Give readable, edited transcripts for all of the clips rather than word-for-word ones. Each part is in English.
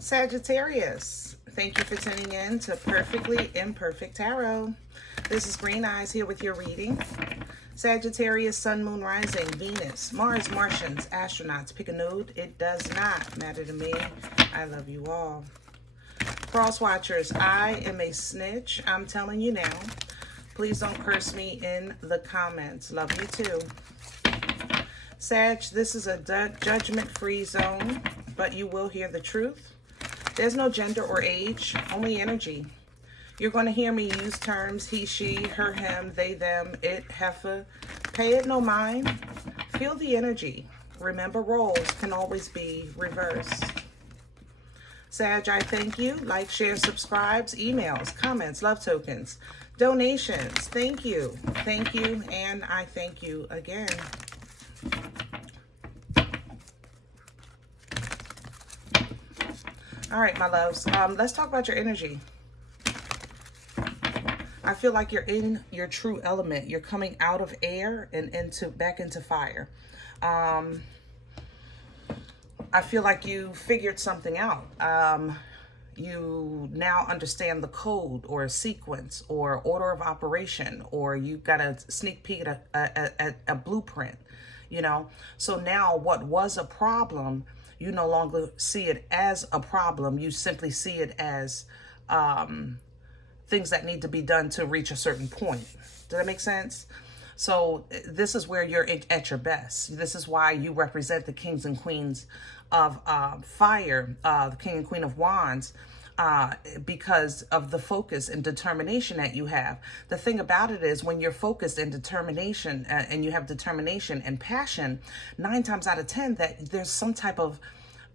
Sagittarius, thank you for tuning in to Perfectly Imperfect Tarot. This is Green Eyes here with your reading. Sagittarius, Sun, Moon, Rising, Venus, Mars, Martians, astronauts. Pick a node. It does not matter to me. I love you all. Cross watchers, I am a snitch. I'm telling you now. Please don't curse me in the comments. Love you too. Sag, this is a judgment-free zone, but you will hear the truth. There's no gender or age, only energy. You're going to hear me use terms he, she, her, him, they, them, it, heifer. Pay it no mind. Feel the energy. Remember, roles can always be reversed. Sag, I thank you. Like, share, subscribes, emails, comments, love tokens, donations. Thank you. Thank you, and I thank you again. All right, my loves, let's talk about your energy. I feel like you're in your true element. You're coming out of air and back into fire. I feel like you figured something out. You now understand the code or a sequence or order of operation, or you got a sneak peek at a blueprint, you know? So now what was a problem, you no longer see it as a problem. You simply see it as things that need to be done to reach a certain point. Does that make sense? So this is where you're at your best. This is why you represent the kings and queens of fire, the king and queen of wands, because of the focus and determination that you have. The thing about it is, when you're focused and determination, and you have determination and passion, 9 times out of 10 that there's some type of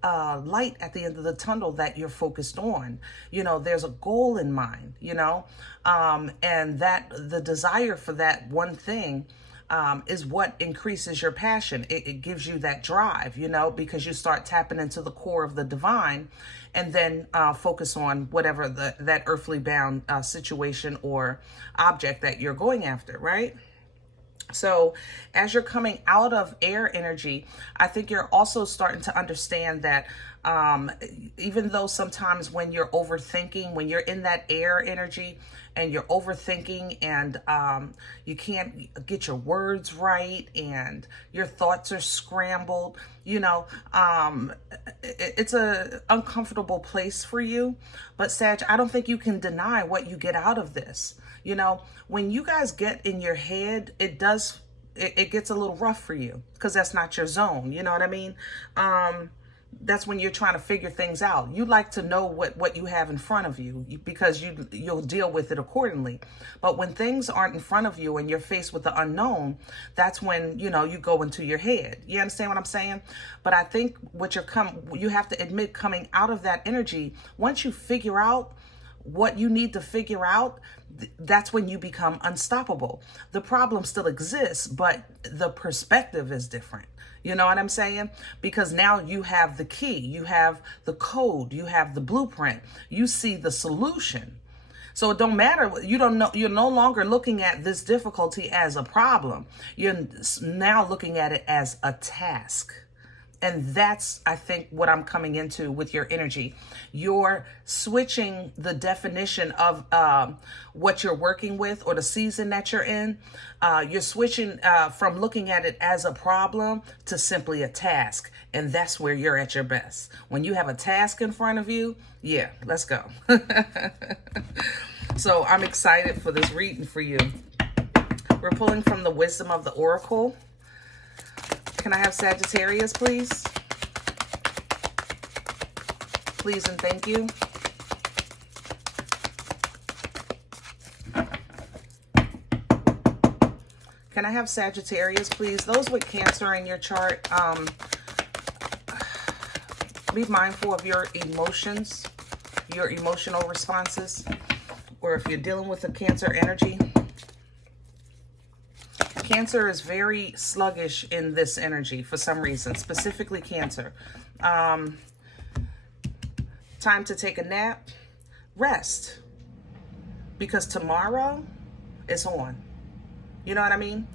light at the end of the tunnel that you're focused on. You know, there's a goal in mind, you know, and that the desire for that one thing is what increases your passion. It gives you that drive, you know, because you start tapping into the core of the divine, and then focus on whatever that earthly bound situation or object that you're going after, right? So as you're coming out of air energy, I think you're also starting to understand that even though sometimes when you're overthinking, when you're in that air energy and you're overthinking and you can't get your words right and your thoughts are scrambled, you know, it's a uncomfortable place for you. But Sag, I don't think you can deny what you get out of this. You know, when you guys get in your head, it gets a little rough for you because that's not your zone. You know what I mean? That's when you're trying to figure things out. You like to know what you have in front of you because you'll deal with it accordingly. But when things aren't in front of you and you're faced with the unknown, that's when, you know, you go into your head. You understand what I'm saying? But I think you have to admit, coming out of that energy, once you figure out what you need to figure out, that's when you become unstoppable. The problem still exists, but the perspective is different. You know what I'm saying? Because now you have the key, you have the code, you have the blueprint, you see the solution. So it don't matter. You're no longer looking at this difficulty as a problem. You're now looking at it as a task. And that's, I think, what I'm coming into with your energy. You're switching the definition of what you're working with or the season that you're in. You're switching from looking at it as a problem to simply a task. And that's where you're at your best. When you have a task in front of you, yeah, let's go. So I'm excited for this reading for you. We're pulling from the Wisdom of the Oracle. Can I have Sagittarius, please? Please and thank you. Can I have Sagittarius, please? Those with Cancer in your chart, be mindful of your emotions, your emotional responses, or if you're dealing with a Cancer energy. Cancer is very sluggish in this energy for some reason, specifically Cancer. Time to take a nap, rest, because tomorrow is on. You know what I mean?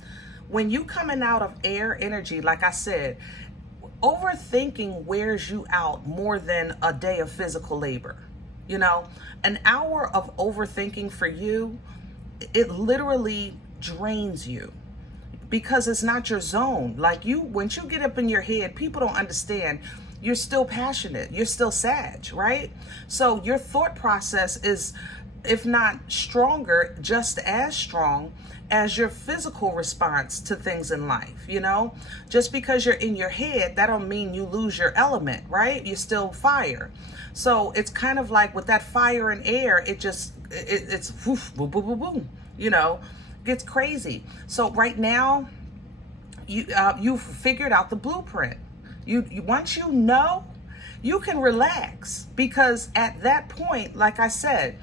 When you coming out of air energy, like I said, overthinking wears you out more than a day of physical labor. You know, an hour of overthinking for you, it literally drains you because it's not your zone. Like once you get up in your head, people don't understand. You're still passionate. You're still Sag, right? So your thought process is, if not stronger, just as strong as your physical response to things in life, you know? Just because you're in your head, that don't mean you lose your element, right? You're still fire. So it's kind of like with that fire and air, it's woof, boom, boom, boom, boom, you know, gets crazy. So right now, you've figured out the blueprint. Once you know, you can relax, because at that point, like I said,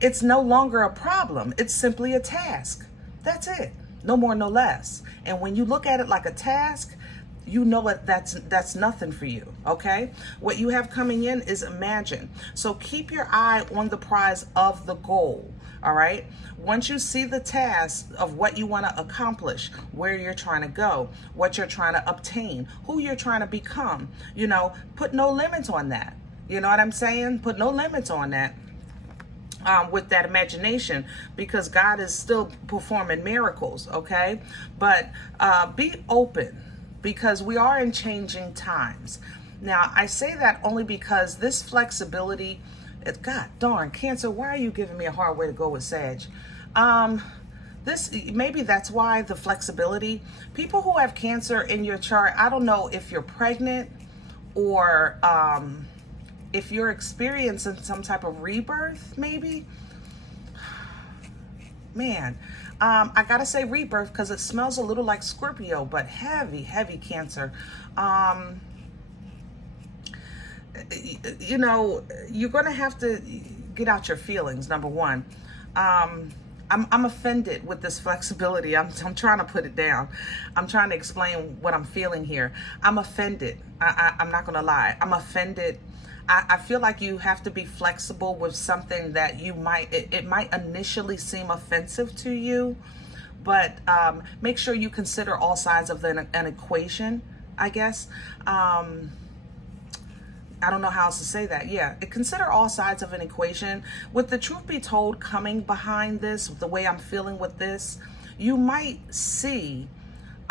it's no longer a problem. It's simply a task. That's it. No more, no less. And when you look at it like a task, you know what, that's nothing for you, okay? What you have coming in is imagine. So keep your eye on the prize of the goal, all right? Once you see the task of what you want to accomplish, where you're trying to go, what you're trying to obtain, who you're trying to become, you know, put no limits on that. You know what I'm saying? Put no limits on that. With that imagination, because God is still performing miracles, okay? But be open, because we are in changing times. Now, I say that only because this flexibility, God darn, Cancer, why are you giving me a hard way to go with Sag? Maybe that's why the flexibility. People who have Cancer in your chart, I don't know if you're pregnant or if you're experiencing some type of rebirth, maybe. Man, I gotta say rebirth because it smells a little like Scorpio, but heavy, heavy Cancer. You know, you're gonna have to get out your feelings, number one. I'm offended with this flexibility. I'm trying to put it down. I'm trying to explain what I'm feeling here. I'm offended. I'm not gonna lie. I'm offended. I feel like you have to be flexible with something that it might initially seem offensive to you, but make sure you consider all sides of an equation, I guess. I don't know how else to say that. Yeah, consider all sides of an equation. With the truth be told coming behind this, the way I'm feeling with this, you might see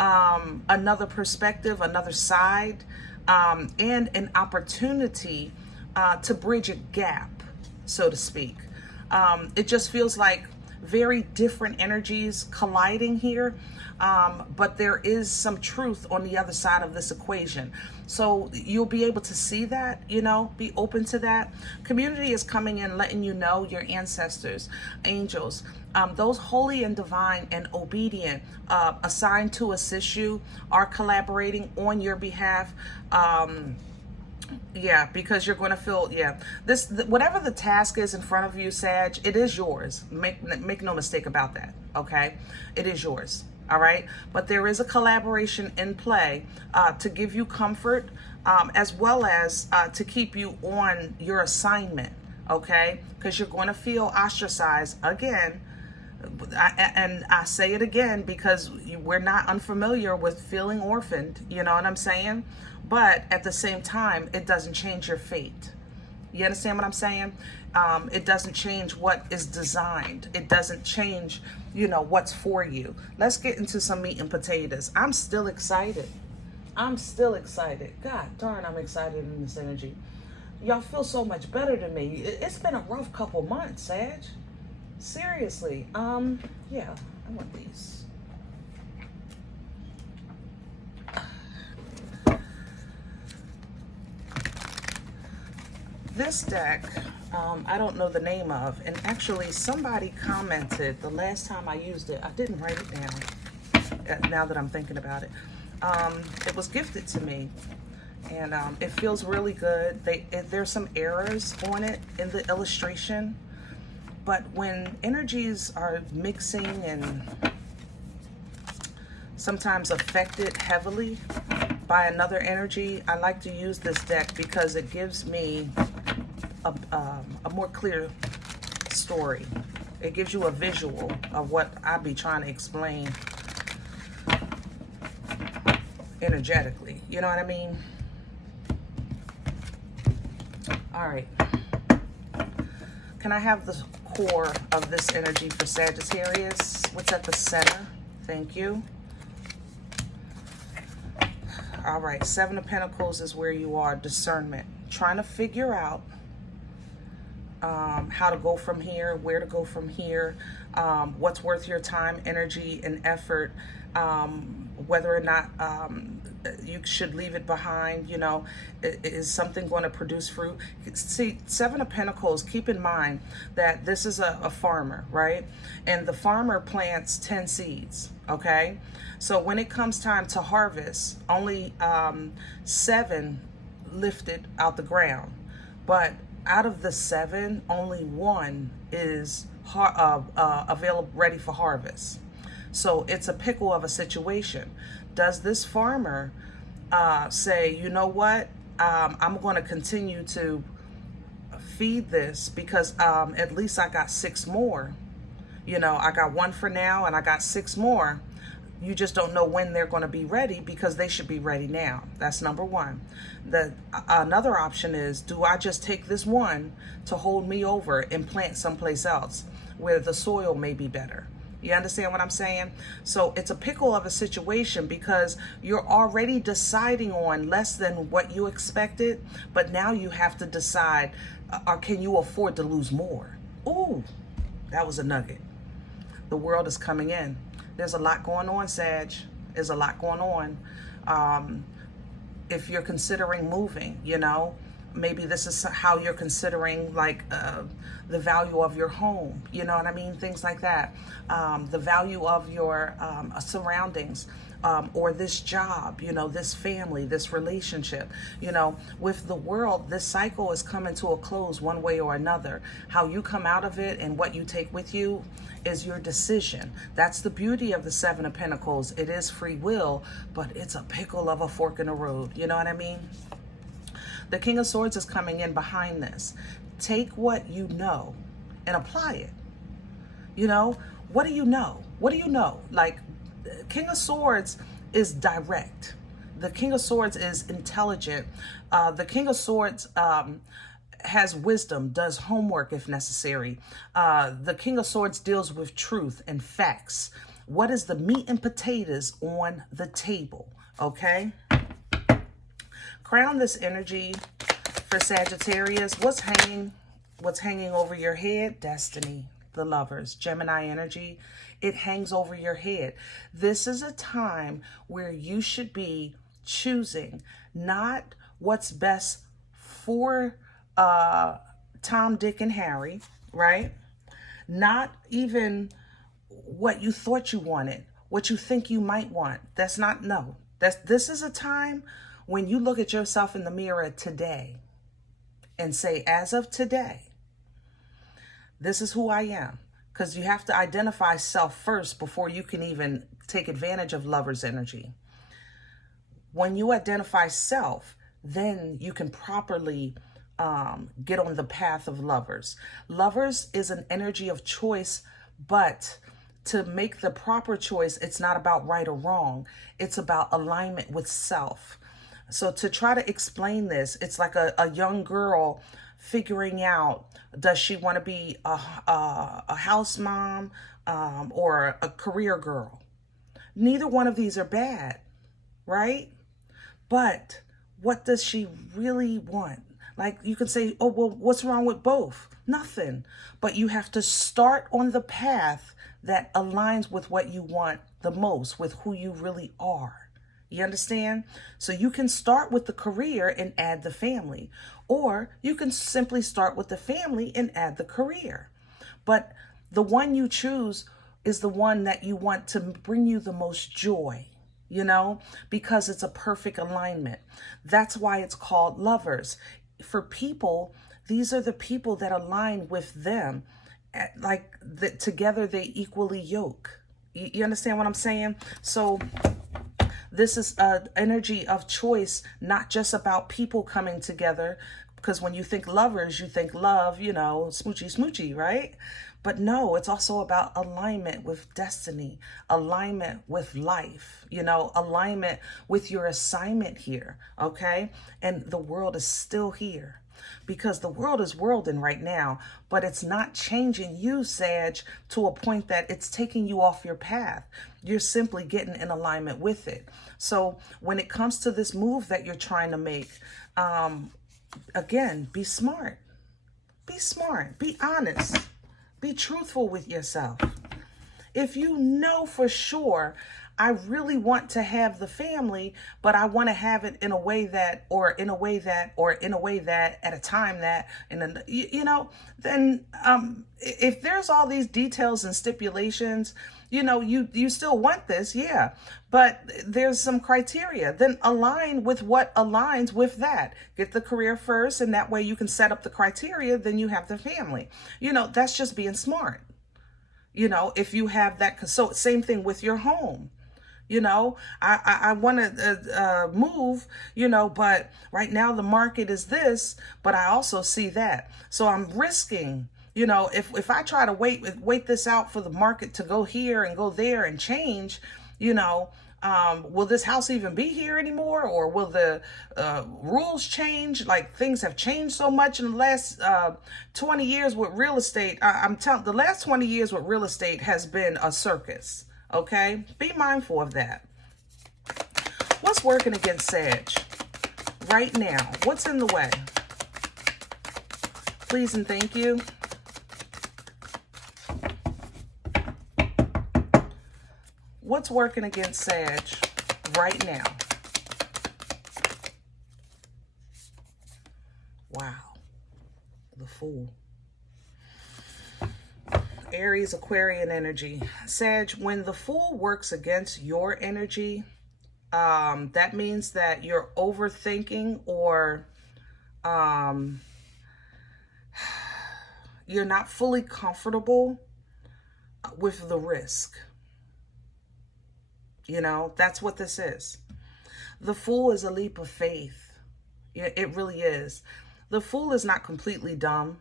another perspective, another side, and an opportunity to bridge a gap, so to speak. It just feels like very different energies colliding here, but there is some truth on the other side of this equation. So you'll be able to see that, you know, be open to that. Community is coming in, letting you know your ancestors, angels, those holy and divine and obedient, assigned to assist you, are collaborating on your behalf. Yeah, because you're going to feel, whatever the task is in front of you, Sag, it is yours. Make no mistake about that, okay? It is yours, all right? But there is a collaboration in play to give you comfort, as well as to keep you on your assignment, okay? Because you're going to feel ostracized again. And I say it again because we're not unfamiliar with feeling orphaned, you know what I'm saying? But at the same time, it doesn't change your fate. You understand what I'm saying? It doesn't change what is designed. It doesn't change, you know, what's for you. Let's get into some meat and potatoes. I'm still excited. I'm still excited. God darn, I'm excited in this energy. Y'all feel so much better than me. It's been a rough couple months, Sag. Seriously. Yeah, I want these. This deck, I don't know the name of, and actually somebody commented the last time I used it. I didn't write it down, now that I'm thinking about it. It was gifted to me, and it feels really good. There's some errors on it in the illustration, but when energies are mixing and sometimes affected heavily by another energy, I like to use this deck because it gives me a more clear story. It gives you a visual of what I'd be trying to explain energetically. You know what I mean? All right. Can I have the core of this energy for Sagittarius? What's at the center? Thank you. All right, Seven of Pentacles is where you are. Discernment. Trying to figure out how to go from here, where to go from here, what's worth your time, energy, and effort, whether or not you should leave it behind. You know, is something going to produce fruit? See, Seven of Pentacles, keep in mind that this is a farmer, right? And the farmer plants 10 seeds, okay? So when it comes time to harvest, only 7 lifted out the ground. But out of the 7, only 1 is available, ready for harvest. So it's a pickle of a situation. Does this farmer say, you know what, I'm going to continue to feed this because at least I got 6 more. You know, I got 1 for now and I got 6 more. You just don't know when they're going to be ready because they should be ready now. That's number one. Another option is, do I just take this one to hold me over and plant someplace else where the soil may be better? You understand what I'm saying? So it's a pickle of a situation because you're already deciding on less than what you expected, but now you have to decide, or can you afford to lose more? Ooh, that was a nugget. The world is coming in. There's a lot going on, Sag. There's a lot going on. If you're considering moving, you know, maybe this is how you're considering, like, the value of your home, you know what I mean? Things like that. The value of your surroundings, or this job, you know, this family, this relationship. You know, with the world, this cycle is coming to a close one way or another. How you come out of it and what you take with you is your decision. That's the beauty of the Seven of Pentacles. It is free will, but it's a pickle of a fork in the road. You know what I mean? The King of Swords is coming in behind this. Take what you know and apply it. You know, what do you know? What do you know? Like, King of Swords is direct. The King of Swords is intelligent. The King of Swords has wisdom, does homework if necessary. The King of Swords deals with truth and facts. What is the meat and potatoes on the table? Okay? Crown this energy for Sagittarius. What's hanging over your head? Destiny. The Lovers. Gemini energy. It hangs over your head. This is a time where you should be choosing not what's best for Tom, Dick, and Harry, right? Not even what you thought you wanted, what you think you might want. This is a time when you look at yourself in the mirror today and say, as of today, this is who I am. Because you have to identify self first before you can even take advantage of Lover's energy. When you identify self, then you can properly get on the path of Lovers. Lovers is an energy of choice, but to make the proper choice, it's not about right or wrong. It's about alignment with self. So to try to explain this, it's like a young girl figuring out, does she want to be a house mom or a career girl? Neither one of these are bad, right? But what does she really want? Like, you can say, oh, well, what's wrong with both? Nothing. But you have to start on the path that aligns with what you want the most, with who you really are. You understand? So you can start with the career and add the family. Or you can simply start with the family and add the career. But the one you choose is the one that you want to bring you the most joy, you know, because it's a perfect alignment. That's why it's called Lovers. For people, these are the people that align with them. Together they equally yoke. You understand what I'm saying? So this is an energy of choice, not just about people coming together, because when you think lovers, you think love, you know, smoochy, smoochy, right? But no, it's also about alignment with destiny, alignment with life, you know, alignment with your assignment here, okay? And the world is still here. because the world is worlding right now, but it's not changing you, Sag, to a point that it's taking you off your path. You're simply getting in alignment with it. So when it comes to this move that you're trying to make, again, be smart. Be smart. Be honest. Be truthful with yourself. If you know for sure, I really want to have the family, but I want to have it in a way that, or in a way that, or in a way that, at a time that, and then, you know, then if there's all these details and stipulations, you know, you still want this, yeah, but there's some criteria. Then align with what aligns with that. Get the career first, and that way you can set up the criteria, then you have the family. You know, that's just being smart. You know, if you have that, so same thing with your home. You know, I want to move, you know, but right now the market is this, but I also see that. So I'm risking, you know, if I try to wait this out for the market to go here and go there and change, you know, will this house even be here anymore? Or will the rules change? Like, things have changed so much in the last 20 years with real estate. I'm telling, the last 20 years with real estate has been a circus. Okay, be mindful of that. What's working against Sag right now? What's in the way? Please and thank you. What's working against Sag right now? Wow, the Fool. Aries, Aquarian energy. Sag, when the Fool works against your energy, that means that you're overthinking, or you're not fully comfortable with the risk. You know, that's what this is. The Fool is a leap of faith. It really is. The Fool is not completely dumb,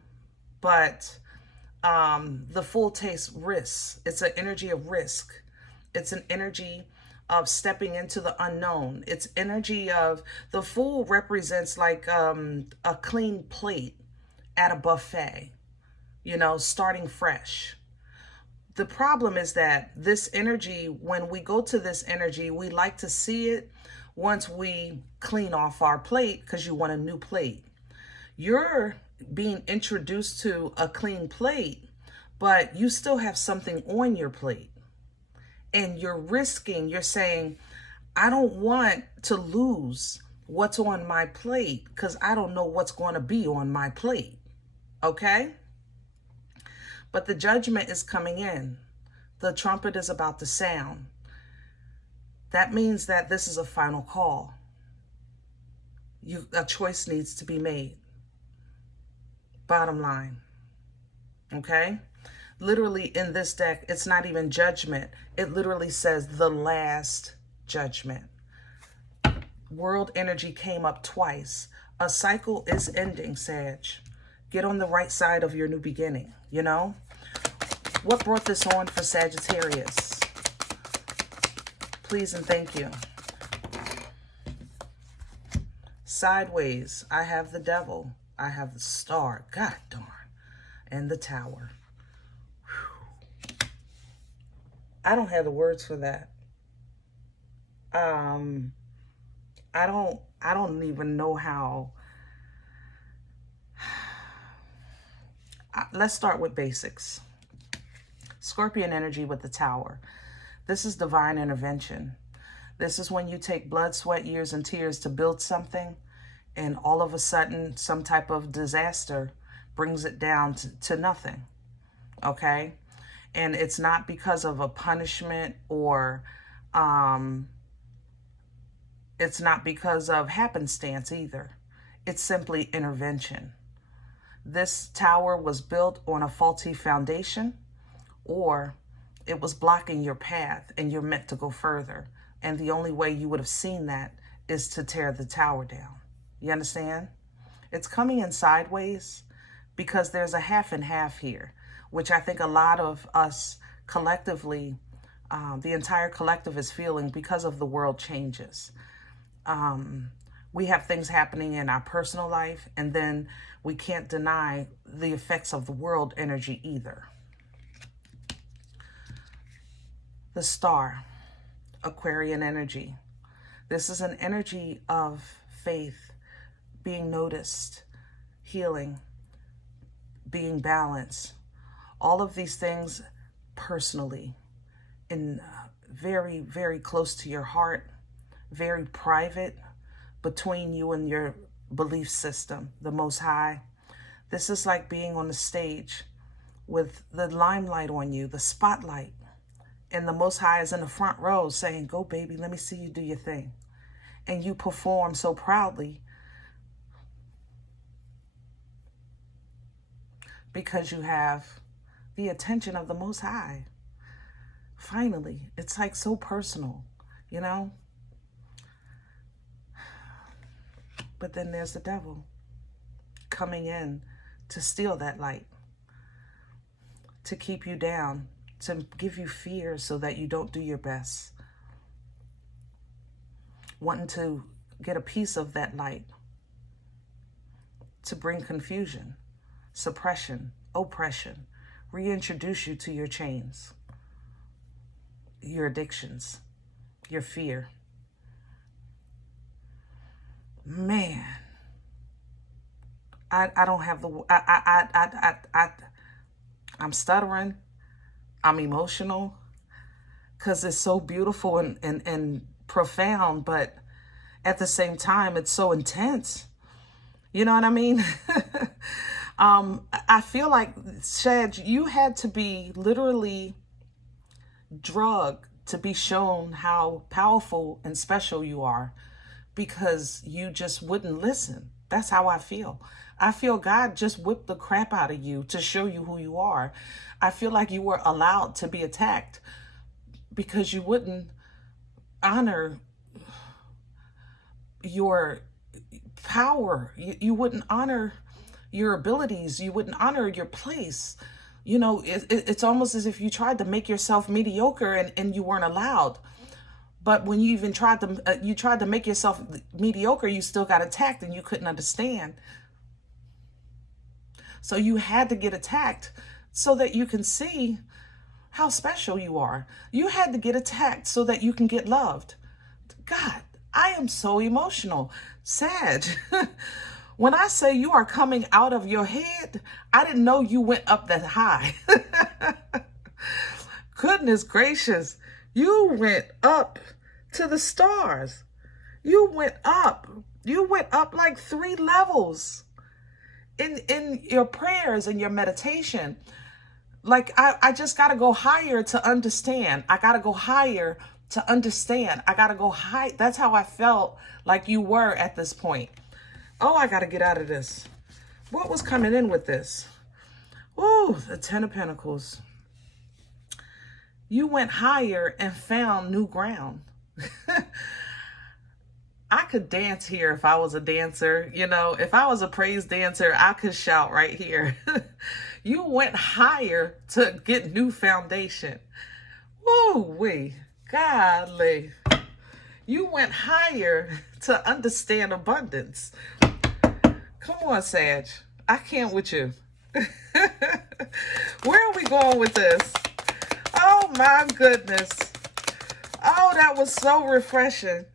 but the Fool takes risks. It's an energy of risk. It's an energy of stepping into the unknown. It's energy of, the Fool represents like a clean plate at a buffet, you know, starting fresh. The problem is that this energy, when we go to this energy, we like to see it once we clean off our plate, because you want a new plate. You're being introduced to a clean plate, but you still have something on your plate. And you're risking, you're saying, I don't want to lose what's on my plate, because I don't know what's going to be on my plate. Okay? But the judgment is coming in. The trumpet is about to sound. That means that this is a final call. A choice needs to be made. Bottom line. Okay? Literally in this deck, it's not even judgment. It literally says the last judgment. World energy came up twice. A cycle is ending, Sag. Get on the right side of your new beginning, you know? What brought this on for Sagittarius? Please and thank you. Sideways, I have the Devil. I have the Star. God darn. And the Tower. Whew. I don't have the words for that. I don't even know how. Let's start with basics. Scorpion energy with the Tower. This is divine intervention. This is when you take blood, sweat, years, and tears to build something, and all of a sudden, some type of disaster brings it down to nothing. Okay? And it's not because of a punishment, or it's not because of happenstance either. It's simply intervention. This tower was built on a faulty foundation, or it was blocking your path and you're meant to go further. And the only way you would have seen that is to tear the tower down. You understand? It's coming in sideways because there's a half and half here, which I think a lot of us collectively, the entire collective is feeling because of the world changes. We have things happening in our personal life, and then we can't deny the effects of the world energy either. The star, Aquarian energy. This is an energy of faith, being noticed, healing, being balanced. All of these things personally, in very, very close to your heart, very private, between you and your belief system, the Most High. This is like being on the stage with the limelight on you, the spotlight, and the Most High is in the front row saying, go baby, let me see you do your thing. And you perform so proudly because you have the attention of the Most High. Finally, it's like so personal, you know? But then there's the devil coming in to steal that light, to keep you down, to give you fear so that you don't do your best, wanting to get a piece of that light, to bring confusion, suppression, oppression, reintroduce you to your chains, your addictions, your fear. Man, I don't have the, I'm stuttering. I'm emotional because it's so beautiful and profound, but at the same time, it's so intense. You know what I mean? I feel like, Sag, you had to be literally drugged to be shown how powerful and special you are, because you just wouldn't listen. That's how I feel. I feel God just whipped the crap out of you to show you who you are. I feel like you were allowed to be attacked because you wouldn't honor your power. You wouldn't honor your abilities. You wouldn't honor your place. You know, it's almost as if you tried to make yourself mediocre and you weren't allowed. But when you even tried to make yourself mediocre, you still got attacked and you couldn't understand. So you had to get attacked so that you can see how special you are. You had to get attacked so that you can get loved. God, I am so emotional. Sag, when I say you are coming out of your head, I didn't know you went up that high. Goodness gracious, you went up to the stars. You went up. You went up like 3 levels in your prayers and your meditation. Like, I just got to go higher to understand. I got to go higher to understand. I got to go high. That's how I felt like you were at this point. Oh, I got to get out of this. What was coming in with this? Oh, the 10 of Pentacles. You went higher and found new ground. I could dance here if I was a dancer. You know, if I was a praise dancer, I could shout right here. You went higher to get new foundation. Woo-wee. Golly. You went higher to understand abundance. Come on, Sag. I can't with you. Where are we going with this? Oh, my goodness. Oh, that was so refreshing.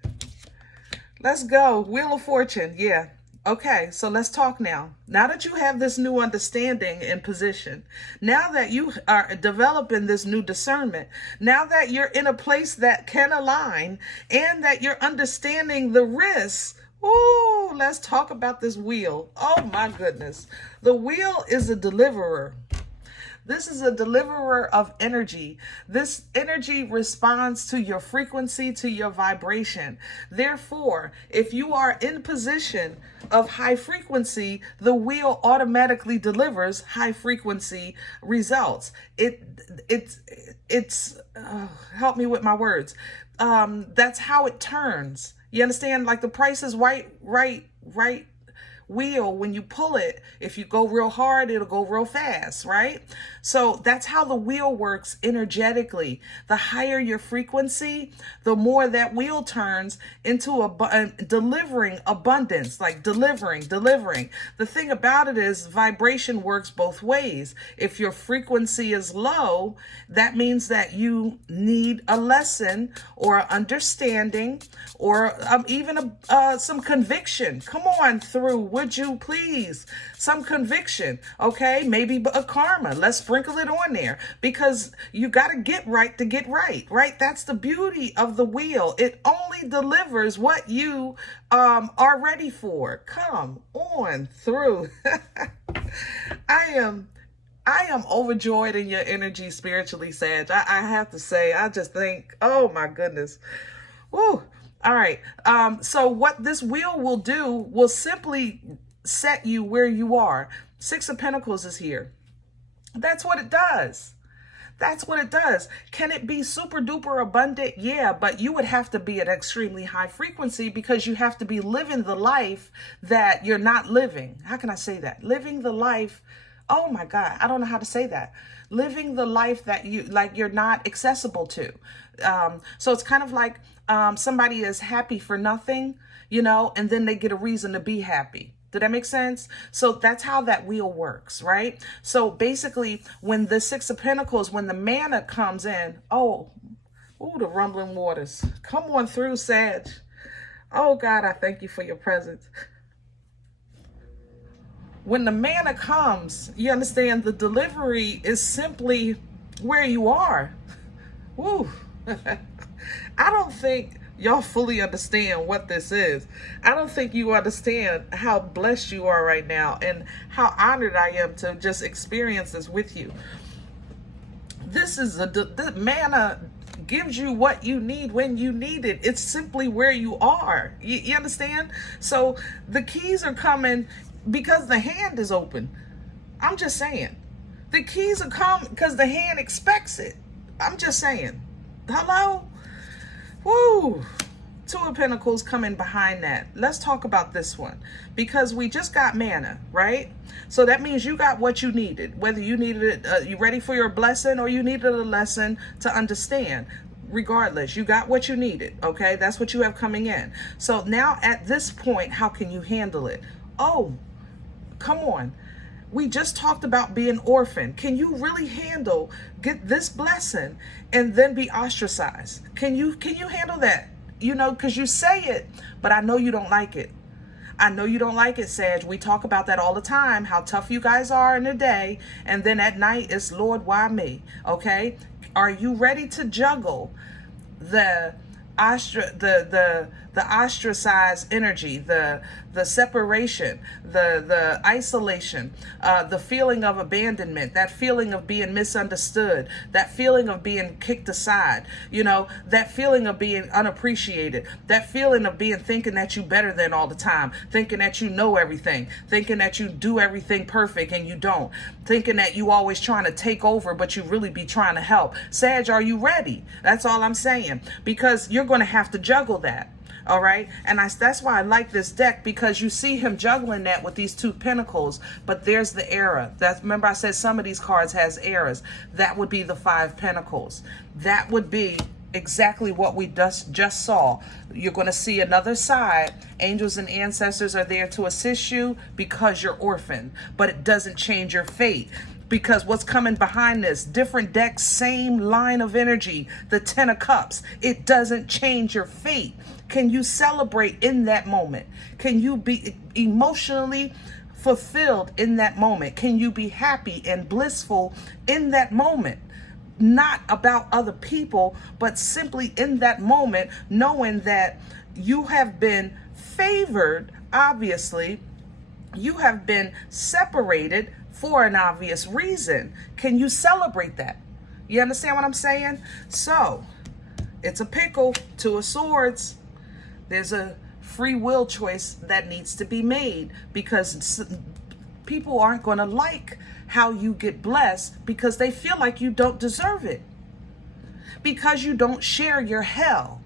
Let's go. Wheel of Fortune. Yeah. Okay, so let's talk now. Now that you have this new understanding and position, now that you are developing this new discernment, now that you're in a place that can align and that you're understanding the risks, ooh, let's talk about this wheel. Oh my goodness. The wheel is a deliverer. This is a deliverer of energy. This energy responds to your frequency, to your vibration. Therefore, if you are in position of high frequency, the wheel automatically delivers high frequency results. It's help me with my words. That's how it turns. You understand? Like the Price is Right wheel, when you pull it, if you go real hard, it'll go real fast, right? So that's how the wheel works energetically. The higher your frequency, the more that wheel turns into delivering abundance, like delivering. The thing about it is vibration works both ways. If your frequency is low, that means that you need a lesson or understanding or even some conviction. Come on through, would you please? Some conviction, okay? Maybe a karma. Let's sprinkle it on there, because you got to get right to get right, right? That's the beauty of the wheel. It only delivers what you are ready for. Come on through. I am overjoyed in your energy spiritually, Sag. I have to say, I just think, oh my goodness. Woo. All right. So what this wheel will do will simply set you where you are. Six of Pentacles is here. That's what it does. That's what it does. Can it be super duper abundant? Yeah, but you would have to be at extremely high frequency, because you have to be living the life that you're not living. How can I say that? Living the life. Oh my God, I don't know how to say that. Living the life that you're not accessible to. So it's kind of like somebody is happy for nothing, and then they get a reason to be happy. Did that make sense? So that's how that wheel works, right? So basically, when the Six of Pentacles, when the mana comes in, the rumbling waters. Come on through, Sag. Oh God, I thank you for your presence. When the mana comes, you understand the delivery is simply where you are. Woo. I don't think y'all fully understand what this is. I don't think you understand how blessed you are right now and how honored I am to just experience this with you. This is the mana gives you what you need when you need it. It's simply where you are. You understand? So the keys are coming because the hand is open. I'm just saying. The keys are coming because the hand expects it. I'm just saying. Hello? Woo! Two of Pentacles coming behind that. Let's talk about this one, because we just got mana, right? So that means you got what you needed. Whether you needed it, you ready for your blessing, or you needed a lesson to understand. Regardless, you got what you needed, okay? That's what you have coming in. So now at this point, how can you handle it? Oh, come on. We just talked about being orphaned. Can you really get this blessing and then be ostracized? Can you handle that? Because you say it, but I know you don't like it. I know you don't like it, Sag. We talk about that all the time, how tough you guys are in the day, and then at night it's, Lord, why me? Okay? Are you ready to juggle the ostracized energy, the separation, the isolation, the feeling of abandonment, that feeling of being misunderstood, that feeling of being kicked aside, that feeling of being unappreciated, that feeling of thinking that you better than all the time, thinking that you know everything, thinking that you do everything perfect and you don't, thinking that you always trying to take over but you really be trying to help. Sag, are you ready? That's all I'm saying, because you're going to have to juggle that. All right. And that's why I like this deck, because you see him juggling that with these two pentacles. But there's the error. Remember I said some of these cards has errors. That would be the Five Pentacles. That would be exactly what we just saw. You're going to see another side. Angels and ancestors are there to assist you because you're orphaned. But it doesn't change your fate. Because what's coming behind this, different decks, same line of energy, the Ten of Cups, it doesn't change your fate. Can you celebrate in that moment? Can you be emotionally fulfilled in that moment? Can you be happy and blissful in that moment? Not about other people, but simply in that moment, knowing that you have been favored, obviously, you have been separated for an obvious reason. Can you celebrate that? You understand what I'm saying? So, it's a pickle, Two of Swords. There's a free will choice that needs to be made, because people aren't going to like how you get blessed because they feel like you don't deserve it, because you don't share your hell.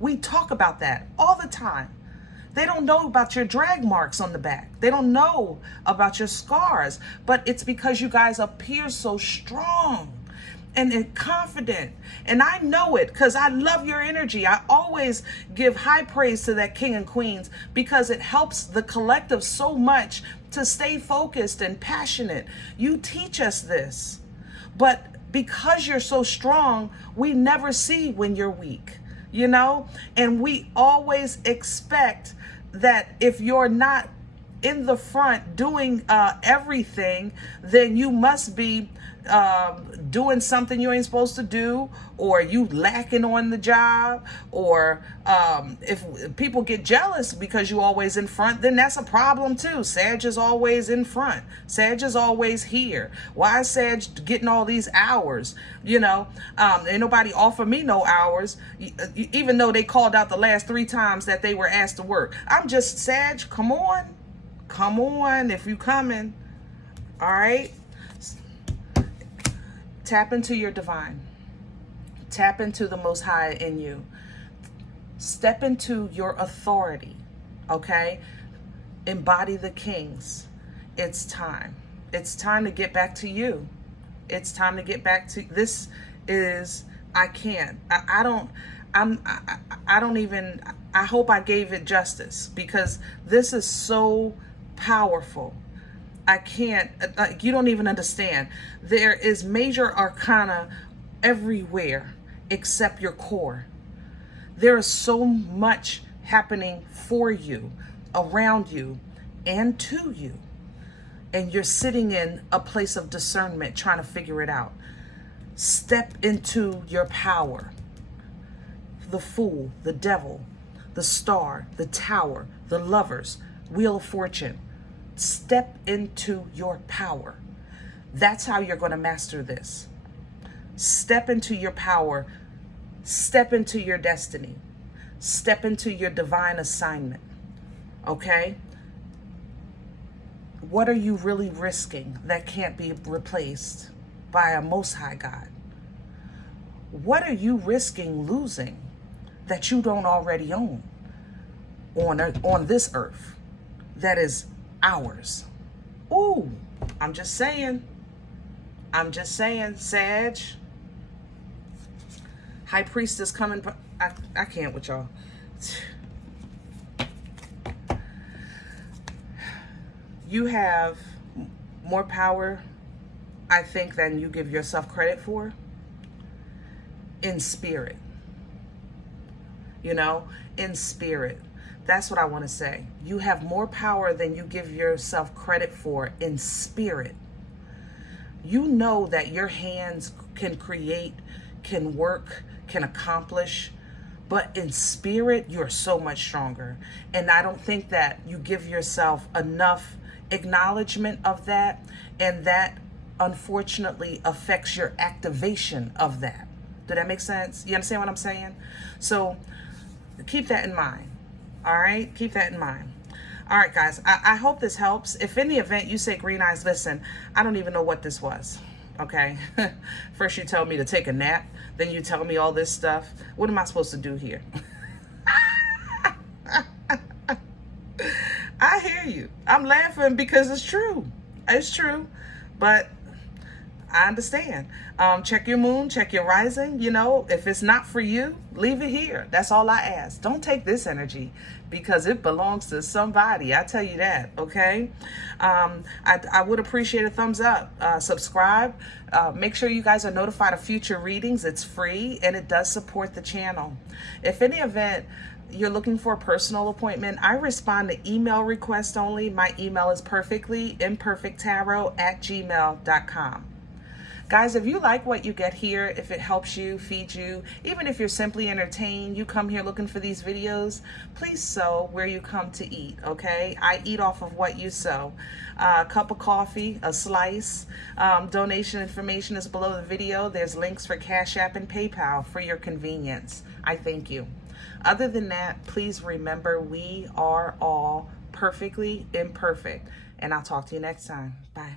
We talk about that all the time. They don't know about your drag marks on the back. They don't know about your scars. But it's because you guys appear so strong and confident. And I know it because I love your energy. I always give high praise to that King and Queens because it helps the collective so much to stay focused and passionate. You teach us this. But because you're so strong, we never see when you're weak, you know? And we always expect that if you're not in the front doing everything, then you must be doing something you ain't supposed to do, or you lacking on the job, or if people get jealous because you always in front, then that's a problem too. Sag is always in front. Sag is always here. Why is Sag getting all these hours? You know, ain't nobody offer me no hours, even though they called out the last 3 times that they were asked to work. I'm just, Sag, come on if you coming. All right. Tap into your divine. Tap into the Most High in you. Step into your authority, okay? Embody the kings. It's time. It's time to get back to you. It's time to get back to, this is, I can't. I don't even, I hope I gave it justice because this is so powerful. I can't, you don't even understand. There is major arcana everywhere except your core. There is so much happening for you, around you, and to you. And you're sitting in a place of discernment trying to figure it out. Step into your power. The Fool, the Devil, the Star, the Tower, the Lovers, Wheel of Fortune. Step into your power. That's how you're going to master this. Step into your power. Step into your destiny. Step into your divine assignment. Okay? What are you really risking that can't be replaced by a Most High God? What are you risking losing that you don't already own on this earth that is ours? Ooh, I'm just saying, Sag. High Priestess coming. I can't with y'all. You have more power, I think, than you give yourself credit for in spirit. You know, in spirit. That's what I want to say. You have more power than you give yourself credit for in spirit. You know that your hands can create, can work, can accomplish, but in spirit, you're so much stronger. And I don't think that you give yourself enough acknowledgement of that, and that unfortunately affects your activation of that. Did that make sense? You understand what I'm saying? So keep that in mind. All right, keep that in mind. All right, guys, I hope this helps. If in the event you say, Green Eyes, listen, I don't even know what this was, okay? First you tell me to take a nap, then you tell me all this stuff. What am I supposed to do here? I hear you. I'm laughing because it's true. It's true, but I understand. Check your moon, check your rising. You know, if it's not for you, leave it here. That's all I ask. Don't take this energy because it belongs to somebody. I tell you that, okay? I would appreciate a thumbs up. Subscribe. Make sure you guys are notified of future readings. It's free and it does support the channel. If in the event you're looking for a personal appointment, I respond to email requests only. My email is perfectlyimperfecttarot@gmail.com. Guys, if you like what you get here, if it helps you, feeds you, even if you're simply entertained, you come here looking for these videos, please sow where you come to eat, okay? I eat off of what you sow. A cup of coffee, a slice. Donation information is below the video. There's links for Cash App and PayPal for your convenience. I thank you. Other than that, please remember we are all perfectly imperfect. And I'll talk to you next time. Bye.